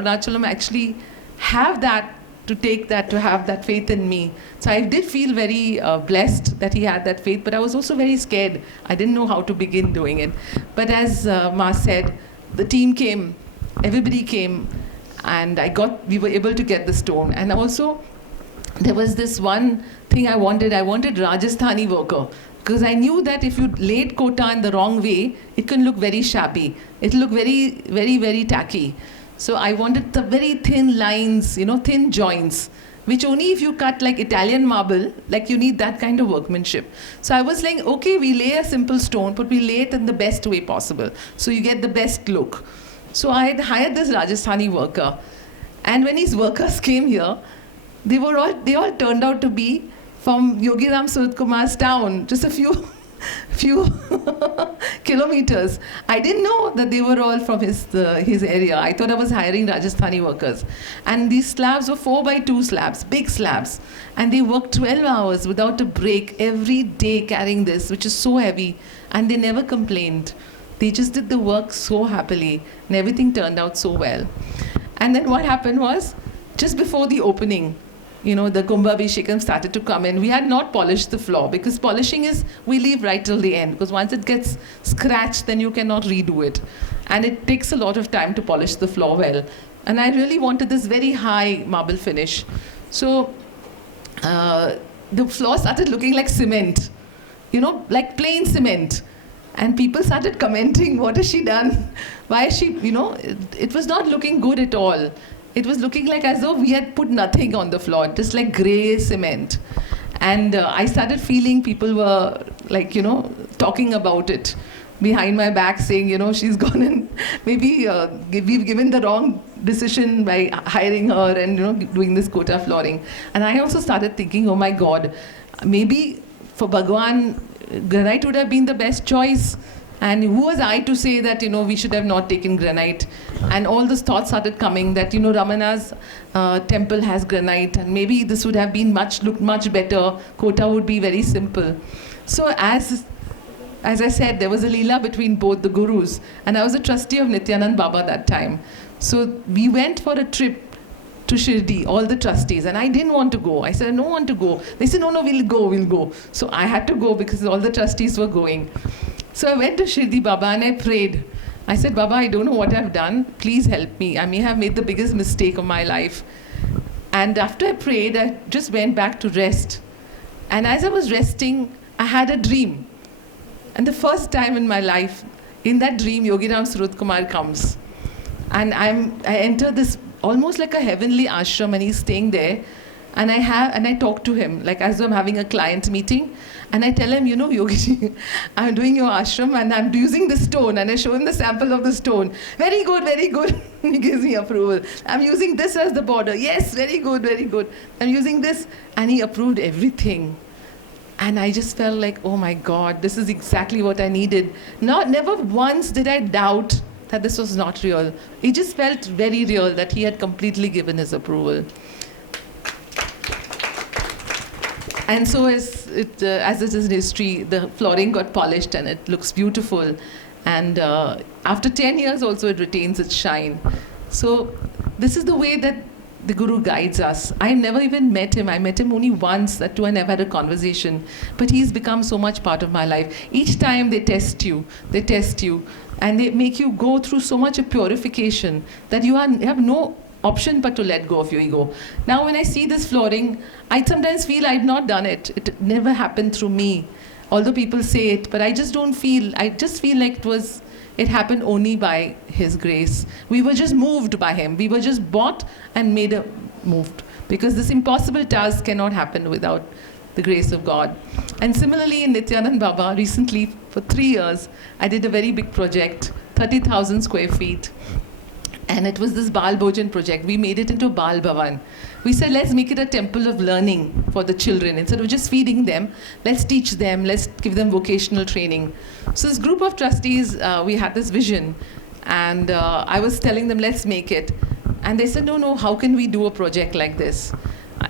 Arunachalam actually have that, to take that, to have that faith in me. So I did feel very blessed that he had that faith, but I was also very scared. I didn't know how to begin doing it. But as Ma said, the team came, everybody came, and we were able to get the stone. And also, there was this one thing I wanted Rajasthani worker. Because I knew that if you laid kota in the wrong way, it can look very shabby. It'll look very, very, very tacky. So I wanted the very thin lines, thin joints, which only if you cut like Italian marble, like you need that kind of workmanship. So I was like, okay, we lay a simple stone, but we lay it in the best way possible. So you get the best look. So I had hired this Rajasthani worker. And when his workers came here, they all turned out to be from Yogi Ramsuratkumar's town, just a few kilometers. I didn't know that they were all from his area. I thought I was hiring Rajasthani workers. And these slabs were 4x2 slabs, big slabs. And they worked 12 hours without a break every day carrying this, which is so heavy. And they never complained. They just did the work so happily. And everything turned out so well. And then what happened was, just before the opening, the Kumbhabhishekam started to come in. We had not polished the floor, because polishing is, we leave right till the end, because once it gets scratched, then you cannot redo it. And it takes a lot of time to polish the floor well. And I really wanted this very high marble finish. So the floor started looking like cement, like plain cement. And people started commenting, what has she done? Why is she, it was not looking good at all. It was looking like as though we had put nothing on the floor, just like grey cement. And I started feeling people were like, talking about it behind my back, saying, she's gone and maybe we've given the wrong decision by hiring her and, doing this kota flooring. And I also started thinking, oh my God, maybe for Bhagawan, granite would have been the best choice. And who was I to say that, we should have not taken granite? And all those thoughts started coming that, Ramana's temple has granite, and maybe this would have been looked much better. Kota would be very simple. So as I said, there was a leela between both the gurus. And I was a trustee of Nityanand Baba that time. So we went for a trip to Shirdi, all the trustees, and I didn't want to go. I said, I don't want to go. They said, no, we'll go. So I had to go because all the trustees were going. So I went to Shirdi Baba and I prayed. I said, Baba, I don't know what I've done. Please help me. I may have made the biggest mistake of my life. And after I prayed, I just went back to rest. And as I was resting, I had a dream. And the first time in my life, in that dream, Yogi Ramsuratkumar comes. And I enter this almost like a heavenly ashram, and he's staying there. And I talk to him, like as though I'm having a client meeting. And I tell him, Yogi, I'm doing your ashram and I'm using the stone. And I show him the sample of the stone. Very good, very good. He gives me approval. I'm using this as the border. Yes, very good, very good. I'm using this. And he approved everything. And I just felt like, oh my God, this is exactly what I needed. Never once did I doubt that this was not real. It just felt very real that he had completely given his approval. And so as it is in history, the flooring got polished and it looks beautiful. And after 10 years also it retains its shine. So this is the way that the Guru guides us. I never even met him. I met him only once. That too I never had a conversation. But he's become so much part of my life. Each time they test you. And they make you go through so much of purification that you have no option but to let go of your ego. Now when I see this flooring, I sometimes feel I've not done it. It never happened through me. Although people say it, but I just feel like it happened only by His grace. We were just moved by Him. We were just bought and moved. Because this impossible task cannot happen without the grace of God. And similarly in Nityanand Baba, recently for 3 years, I did a very big project, 30,000 square feet. And it was this Bal Bhojan project. We made it into a Bal Bhavan. We said, let's make it a temple of learning for the children. Instead of just feeding them, let's teach them, let's give them vocational training. So this group of trustees, we had this vision. And I was telling them, let's make it. And they said, no, how can we do a project like this?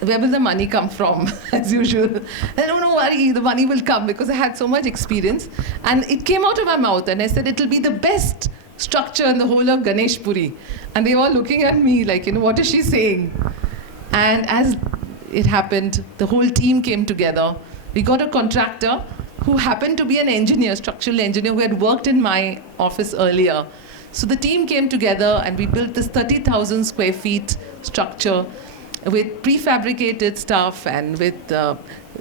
Where will the money come from, as usual? I don't worry, the money will come, because I had so much experience. And it came out of my mouth, and I said, it'll be the best structure in the whole of Ganesh Puri. And they were looking at me like, what is she saying? And as it happened, the whole team came together. We got a contractor who happened to be an engineer, structural engineer, who had worked in my office earlier. So the team came together and we built this 30,000 square feet structure with prefabricated stuff and with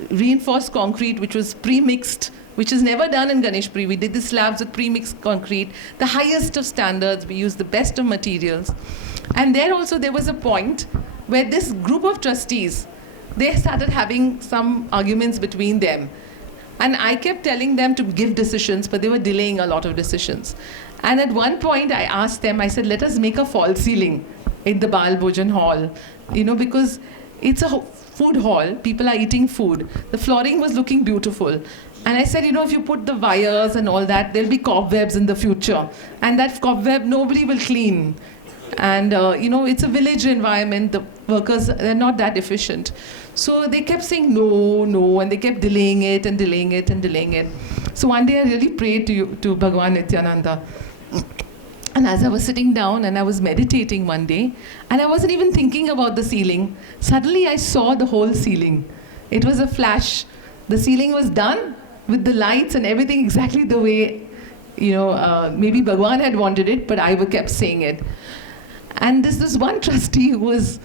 reinforced concrete, which was pre-mixed, which is never done in Ganesh Puri. We did the slabs with pre-mixed concrete, the highest of standards. We used the best of materials. And there also there was a point where this group of trustees, they started having some arguments between them. And I kept telling them to give decisions, but they were delaying a lot of decisions. And at one point I asked them, I said, let us make a false ceiling in the Bal Bhojan hall, because it's a food hall, people are eating food. The flooring was looking beautiful. And I said, if you put the wires and all that, there'll be cobwebs in the future. And that cobweb, nobody will clean. And, it's a village environment. The workers, they're not that efficient. So they kept saying no, no, and they kept delaying it and delaying it and delaying it. So one day I really prayed to Bhagawan Nityananda. And as I was sitting down and I was meditating one day, and I wasn't even thinking about the ceiling, suddenly I saw the whole ceiling. It was a flash. The ceiling was done with the lights and everything exactly the way, maybe Bhagawan had wanted it, but I kept saying it. And this is one trustee who was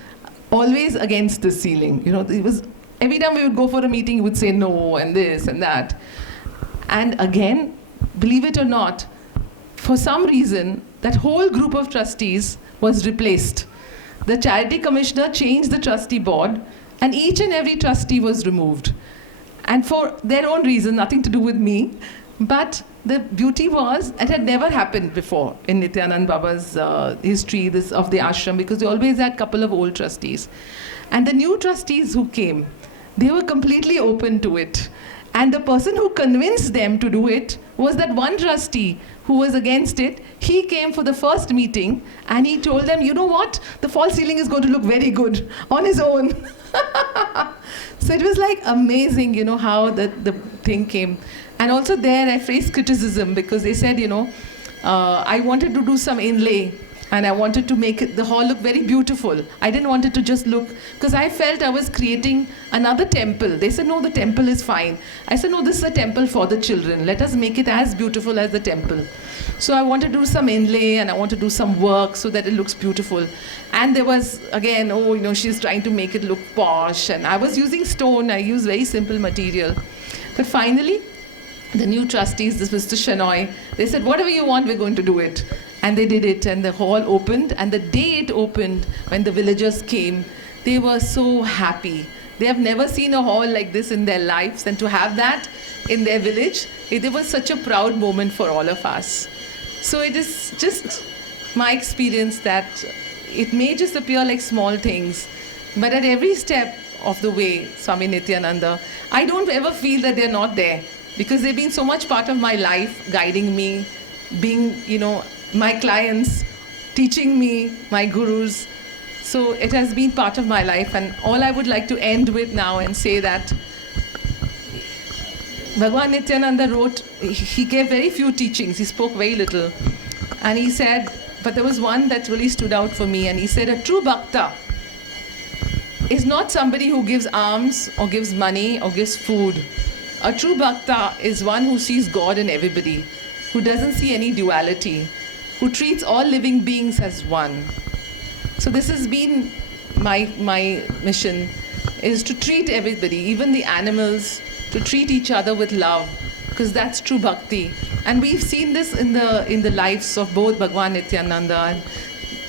always against the ceiling. It was, every time we would go for a meeting, he would say no, and this and that. And again, believe it or not, for some reason, that whole group of trustees was replaced. The charity commissioner changed the trustee board, and each and every trustee was removed. And for their own reason, nothing to do with me, but the beauty was, it had never happened before in Nityanand Baba's history of the ashram, because they always had a couple of old trustees. And the new trustees who came, they were completely open to it. And the person who convinced them to do it was that one trustee who was against it. He came for the first meeting and he told them, you know what? The false ceiling is going to look very good on his own. So it was like amazing, how the thing came. And also there I faced criticism because they said, I wanted to do some inlay and I wanted to make the hall look very beautiful. I didn't want it to just look, because I felt I was creating another temple. They said, no, the temple is fine. I said, no, this is a temple for the children. Let us make it as beautiful as the temple. So I want to do some inlay and I want to do some work so that it looks beautiful. And there was, again, she's trying to make it look posh. And I was using stone. I used very simple material. But finally, the new trustees, this Mr. Shenoy, they said, whatever you want, we're going to do it. And they did it, and the hall opened. And the day it opened, when the villagers came, they were so happy. They have never seen a hall like this in their lives. And to have that in their village, it was such a proud moment for all of us. So it is just my experience that it may just appear like small things, but at every step of the way, Swami Nityananda, I don't ever feel that they're not there, because they've been so much part of my life, guiding me, being, my clients, teaching me, my gurus. So it has been part of my life, and all I would like to end with now and say that Bhagawan Nityananda wrote, he gave very few teachings, he spoke very little. And he said, but there was one that really stood out for me, and he said, a true bhakta is not somebody who gives alms or gives money or gives food. A true bhakta is one who sees God in everybody, who doesn't see any duality, who treats all living beings as one. So this has been my mission, is to treat everybody, even the animals, to treat each other with love, because that's true bhakti. And we've seen this in the lives of both Bhagawan Nityananda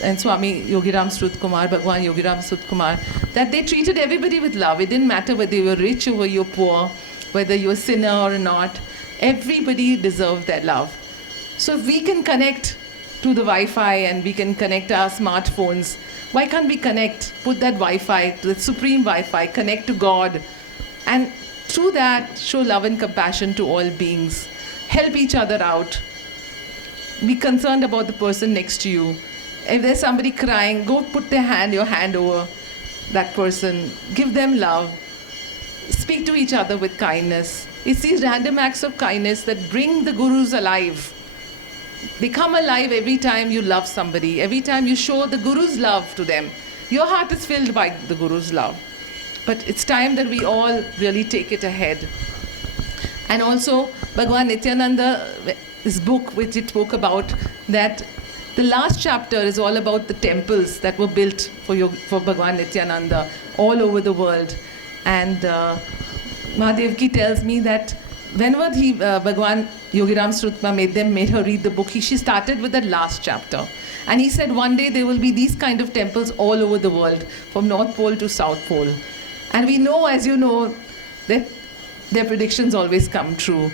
and Swami Yogi Ramsuratkumar, Bhagawan Yogi Ramsuratkumar, that they treated everybody with love. It didn't matter whether you were rich or whether you were poor, whether you were a sinner or not. Everybody deserved their love. So if we can connect to the Wi-Fi and we can connect our smartphones, why can't we put that Wi-Fi to the supreme Wi-Fi, connect to God, and through that show love and compassion to all beings, help each other out, be concerned about the person next to you. If there's somebody crying, go put your hand over that person, give them love, speak to each other with kindness. It's these random acts of kindness that bring the gurus alive. They come alive every time you love somebody, every time you show the Guru's love to them. Your heart is filled by the Guru's love. But it's time that we all really take it ahead. And also, Bhagavan Nityananda, his book which it spoke about, that the last chapter is all about the temples that were built for Bhagavan Nityananda all over the world. And Mahadevki tells me that whenever Bhagavan Yogi Ramsuratkumar made her read the book, she started with the last chapter. And he said one day there will be these kind of temples all over the world, from North Pole to South Pole. And we know, as you know, that their predictions always come true.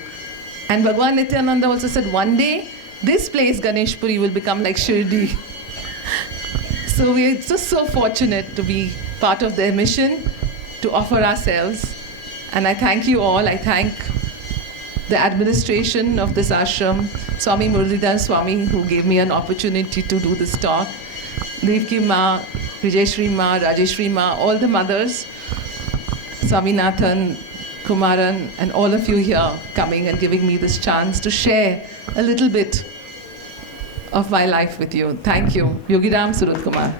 And Bhagavan Nityananda also said one day this place, Ganeshpuri, will become like Shirdi. So we're just so fortunate to be part of their mission, to offer ourselves. And I thank you all. I thank the administration of this ashram, Swami Muralidhar Swami, who gave me an opportunity to do this talk, Devki Ma, Vijayashri Ma, Rajeshri Ma, all the mothers, Swaminathan, Kumaran, and all of you here coming and giving me this chance to share a little bit of my life with you. Thank you. Yogi Ramsuratkumar.